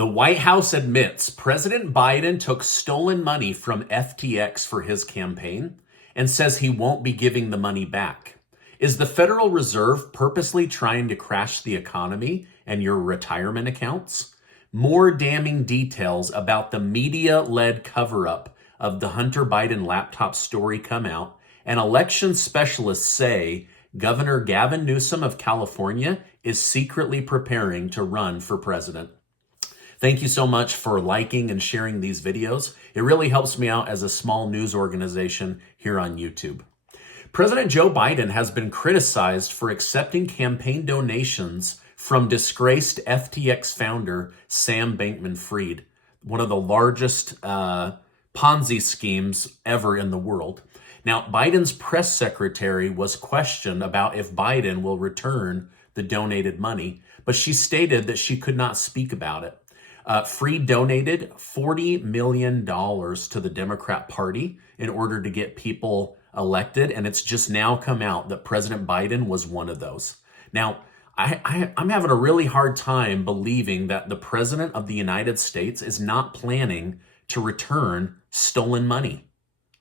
The White House admits President Biden took stolen money from FTX for his campaign and says he won't be giving the money back. Is the Federal Reserve purposely trying to crash the economy and your retirement accounts? More damning details about the media-led cover-up of the Hunter Biden laptop story come out, and election specialists say Governor Gavin Newsom of California is secretly preparing to run for president. Thank you so much for liking and sharing these videos. It really helps me out as a small news organization here on YouTube. President Joe Biden has been criticized for accepting campaign donations from disgraced FTX founder Sam Bankman-Fried, one of the largest Ponzi schemes ever in the world. Now, Biden's press secretary was questioned about if Biden will return the donated money, but she stated that she could not speak about it. Fried donated $40 million to the Democrat Party in order to get people elected, and it's just now come out that President Biden was one of those. Now, I'm having a really hard time believing that the President of the United States is not planning to return stolen money.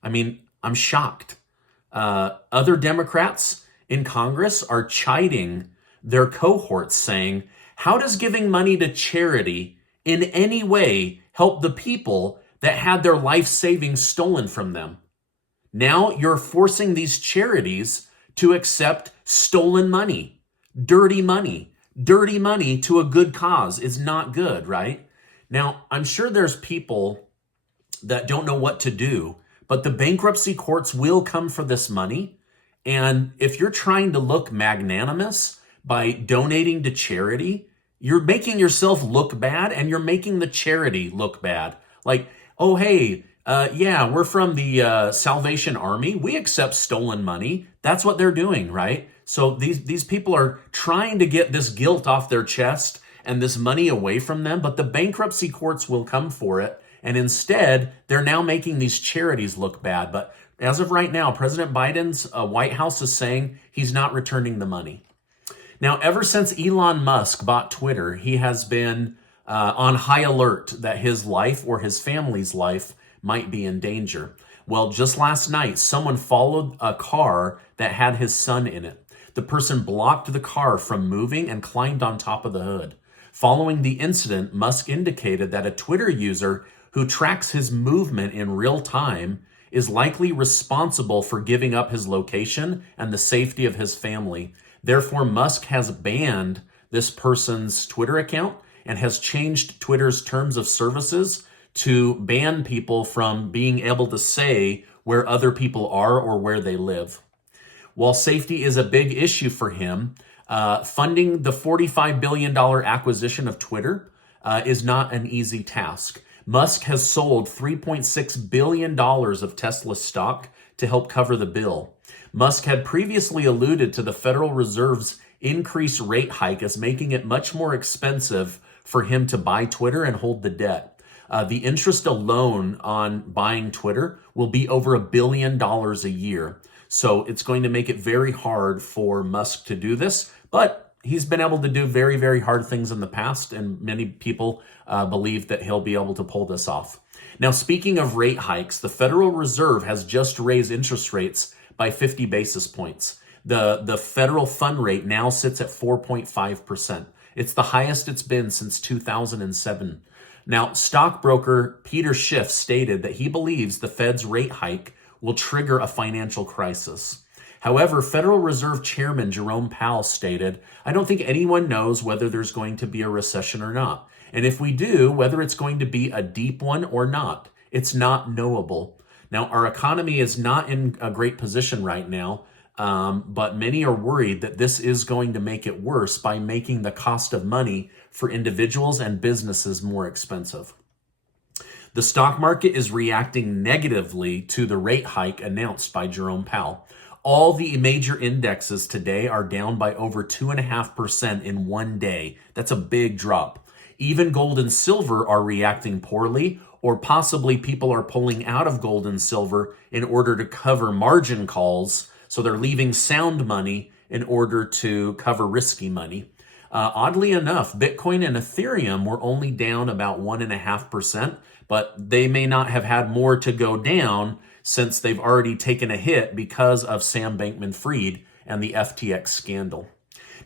I mean, I'm shocked. Other Democrats in Congress are chiding their cohorts, saying, how does giving money to charity in any way help the people that had their life savings stolen from them? Now you're forcing these charities to accept stolen money, dirty money. Dirty money to a good cause is not good, right? Now, I'm sure there's people that don't know what to do, but the bankruptcy courts will come for this money. And if you're trying to look magnanimous by donating to charity, you're making yourself look bad and you're making the charity look bad. Like, oh, hey, yeah, we're from the Salvation Army. We accept stolen money. That's what they're doing, right? So these people are trying to get this guilt off their chest and this money away from them, but the bankruptcy courts will come for it. And instead, they're now making these charities look bad. But as of right now, President Biden's White House is saying he's not returning the money. Now, ever since Elon Musk bought Twitter, he has been on high alert that his life or his family's life might be in danger. Well, just last night, someone followed a car that had his son in it. The person blocked the car from moving and climbed on top of the hood. Following the incident, Musk indicated that a Twitter user who tracks his movement in real time is likely responsible for giving up his location and the safety of his family. Therefore, Musk has banned this person's Twitter account and has changed Twitter's terms of services to ban people from being able to say where other people are or where they live. While safety is a big issue for him, funding the $45 billion acquisition of Twitter is not an easy task. Musk has sold $3.6 billion of Tesla stock to help cover the bill. Musk had previously alluded to the Federal Reserve's increased rate hike as making it much more expensive for him to buy Twitter and hold the debt. The interest alone on buying Twitter will be over $1 billion a year. So it's going to make it very hard for Musk to do this, but he's been able to do very, very hard things in the past, and many people believe that he'll be able to pull this off. Now, speaking of rate hikes, the Federal Reserve has just raised interest rates by 50 basis points. The federal fund rate now sits at 4.5%. It's the highest it's been since 2007. Now, stockbroker Peter Schiff stated that he believes the Fed's rate hike will trigger a financial crisis. However, Federal Reserve Chairman Jerome Powell stated, I don't think anyone knows whether there's going to be a recession or not. And if we do, whether it's going to be a deep one or not, it's not knowable. Now, our economy is not in a great position right now, but many are worried that this is going to make it worse by making the cost of money for individuals and businesses more expensive. The stock market is reacting negatively to the rate hike announced by Jerome Powell. All the major indexes today are down by over 2.5% in one day. That's a big drop. Even gold and silver are reacting poorly, or possibly people are pulling out of gold and silver in order to cover margin calls. So they're leaving sound money in order to cover risky money. Oddly enough, Bitcoin and Ethereum were only down about 1.5%, but they may not have had more to go down since they've already taken a hit because of Sam Bankman-Fried and the FTX scandal.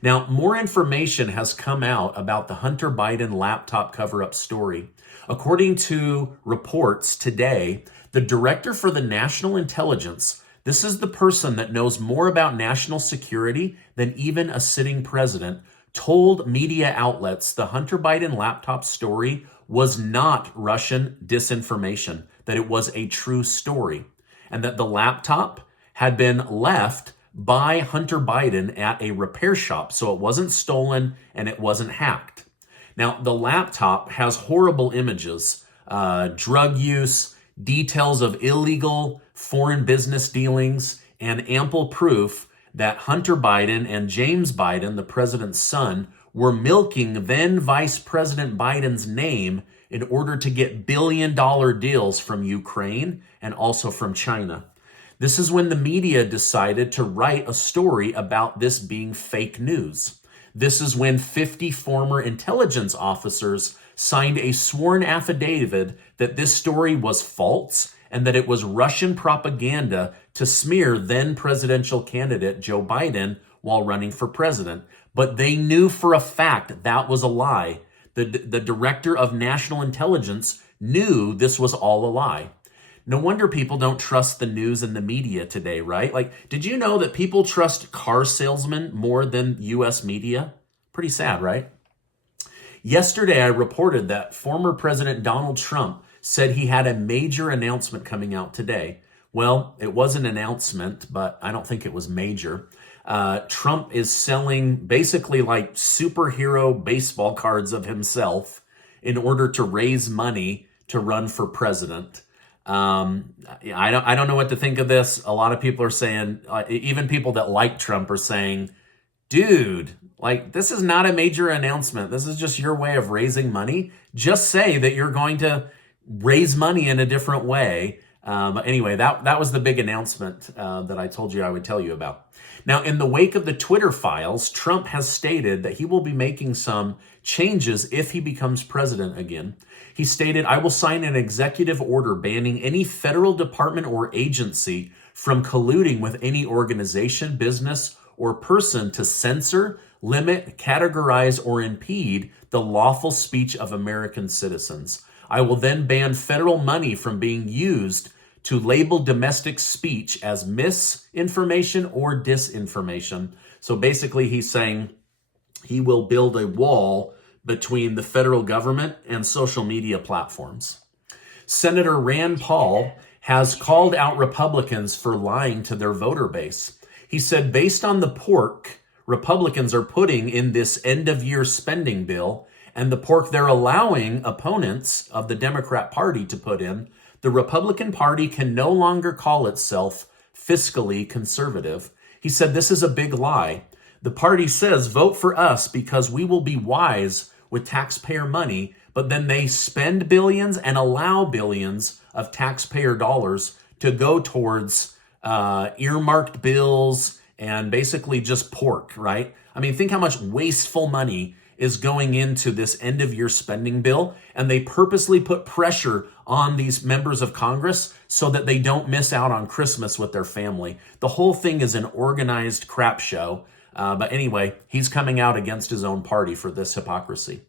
Now, more information has come out about the Hunter Biden laptop cover-up story. According to reports today, the director for the National Intelligence, this is the person that knows more about national security than even a sitting president, told media outlets the Hunter Biden laptop story was not Russian disinformation, that it was a true story, and that the laptop had been left by Hunter Biden at a repair shop, so it wasn't stolen and it wasn't hacked. Now, the laptop has horrible images, drug use, details of illegal foreign business dealings, and ample proof that Hunter Biden and James Biden, the president's son, were milking then Vice President Biden's name in order to get billion-dollar deals from Ukraine and also from China. This is when the media decided to write a story about this being fake news. This is when 50 former intelligence officers signed a sworn affidavit that this story was false and that it was Russian propaganda to smear then presidential candidate Joe Biden while running for president. But they knew for a fact that was a lie. The director of national intelligence knew this was all a lie. No wonder people don't trust the news and the media today, right? Like, did you know that people trust car salesmen more than U.S. media? Pretty sad, right? Yesterday, I reported that former President Donald Trump said he had a major announcement coming out today. Well, it was an announcement, but I don't think it was major. Trump is selling basically like superhero baseball cards of himself in order to raise money to run for president. I don't know what to think of this. A lot of people are saying, even people that like Trump are saying, dude, like, this is not a major announcement. This is just your way of raising money. Just say that you're going to raise money in a different way. Anyway, that was the big announcement that I told you I would tell you about. Now, in the wake of the Twitter files, Trump has stated that he will be making some changes if he becomes president again. He stated, "I will sign an executive order banning any federal department or agency from colluding with any organization, business, or person to censor, limit, categorize, or impede the lawful speech of American citizens. I will then ban federal money from being used to label domestic speech as misinformation or disinformation." So basically he's saying he will build a wall between the federal government and social media platforms. Senator Rand Paul has called out Republicans for lying to their voter base. He said, based on the pork Republicans are putting in this end-of-year spending bill and the pork they're allowing opponents of the Democrat Party to put in, the Republican Party can no longer call itself fiscally conservative. He said this is a big lie. The party says vote for us because we will be wise with taxpayer money, but then they spend billions and allow billions of taxpayer dollars to go towards earmarked bills and basically just pork, right? I mean, think how much wasteful money is going into this end-of-year spending bill, and they purposely put pressure on these members of Congress so that they don't miss out on Christmas with their family. The whole thing is an organized crap show. But anyway, he's coming out against his own party for this hypocrisy.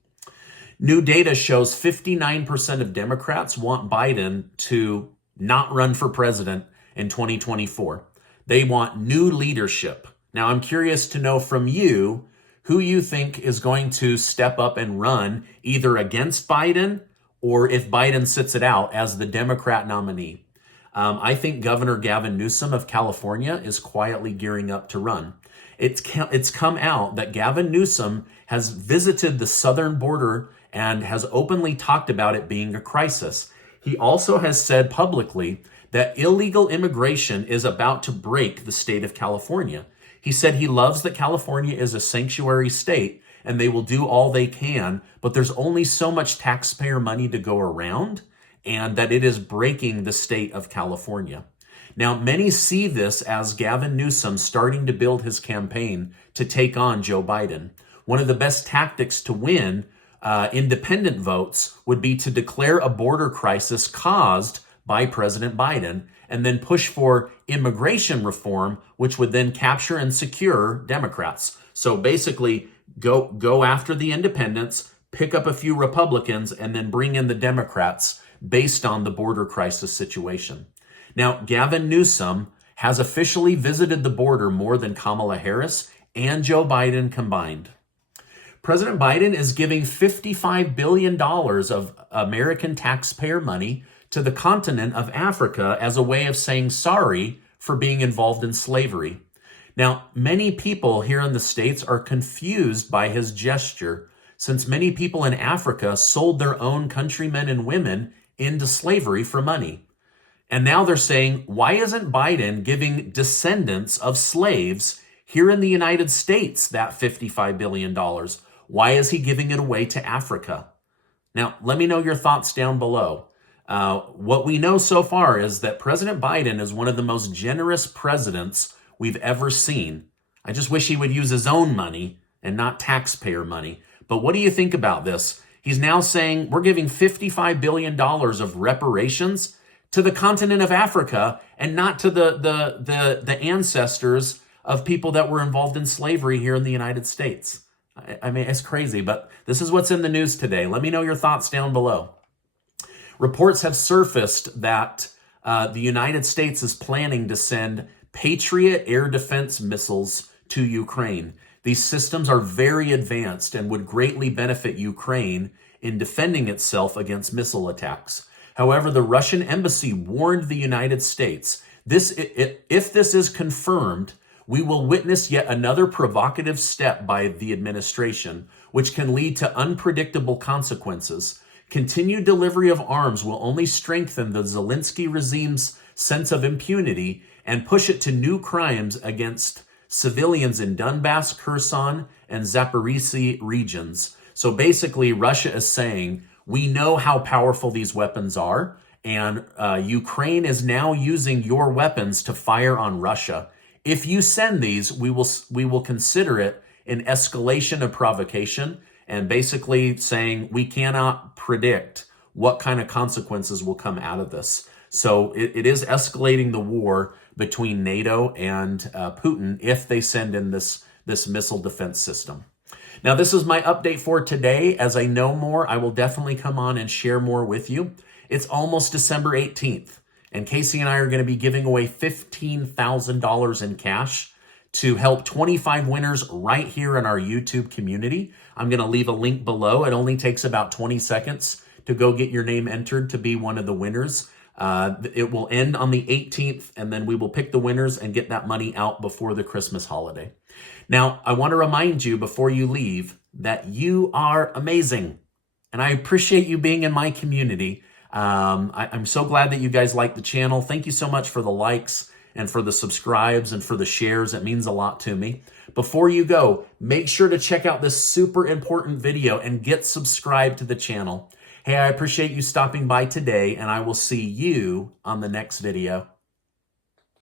New data shows 59% of Democrats want Biden to not run for president in 2024. They want new leadership. Now, I'm curious to know from you who you think is going to step up and run either against Biden or if Biden sits it out as the Democrat nominee. I think Governor Gavin Newsom of California is quietly gearing up to run. It's come out that Gavin Newsom has visited the southern border and has openly talked about it being a crisis. He also has said publicly that illegal immigration is about to break the state of California. He said he loves that California is a sanctuary state and they will do all they can, but there's only so much taxpayer money to go around and that it is breaking the state of California. Now, many see this as Gavin Newsom starting to build his campaign to take on Joe Biden. one of the best tactics to win independent votes would be to declare a border crisis caused by President Biden and then push for immigration reform, which would then capture and secure Democrats. So basically, go after the independents, pick up a few Republicans, and then bring in the Democrats based on the border crisis situation. Now, Gavin Newsom has officially visited the border more than Kamala Harris and Joe Biden combined. President Biden is giving $55 billion of American taxpayer money to the continent of Africa as a way of saying sorry for being involved in slavery. Now, many people here in the States are confused by his gesture, since many people in Africa sold their own countrymen and women into slavery for money. And now they're saying, why isn't Biden giving descendants of slaves here in the United States that $55 billion? Why is he giving it away to Africa? Now, let me know your thoughts down below. What we know so far is that President Biden is one of the most generous presidents we've ever seen. I just wish he would use his own money and not taxpayer money. But what do you think about this? He's now saying we're giving $55 billion of reparations to the continent of Africa and not to the ancestors of people that were involved in slavery here in the United States. I mean, it's crazy, but this is what's in the news today. Let me know your thoughts down below. Reports have surfaced that the United States is planning to send Patriot air defense missiles to Ukraine. These systems are very advanced and would greatly benefit Ukraine in defending itself against missile attacks. However, the Russian embassy warned the United States, if this is confirmed, we will witness yet another provocative step by the administration, which can lead to unpredictable consequences. Continued delivery of arms will only strengthen the Zelensky regime's sense of impunity and push it to new crimes against civilians in Donbass, Kherson, and Zaporizhzhia regions. So basically, Russia is saying, we know how powerful these weapons are, and Ukraine is now using your weapons to fire on Russia. If you send these, we will consider it an escalation of provocation, and basically saying we cannot predict what kind of consequences will come out of this. So it is escalating the war between NATO and Putin if they send in this missile defense system. Now, this is my update for today. As I know more, I will definitely come on and share more with you. It's almost December 18th, and Casey and I are going to be giving away $15,000 in cash to help 25 winners right here in our YouTube community. I'm going to leave a link below. It only takes about 20 seconds to go get your name entered to be one of the winners. It will end on the 18th, and then we will pick the winners and get that money out before the Christmas holiday. Now, I want to remind you before you leave that you are amazing, and I appreciate you being in my community. I'm so glad that you guys like the channel. Thank you so much for the likes and for the subscribes and for the shares. It means a lot to me. Before you go, make sure to check out this super important video and get subscribed to the channel. Hey, I appreciate you stopping by today, and I will see you on the next video.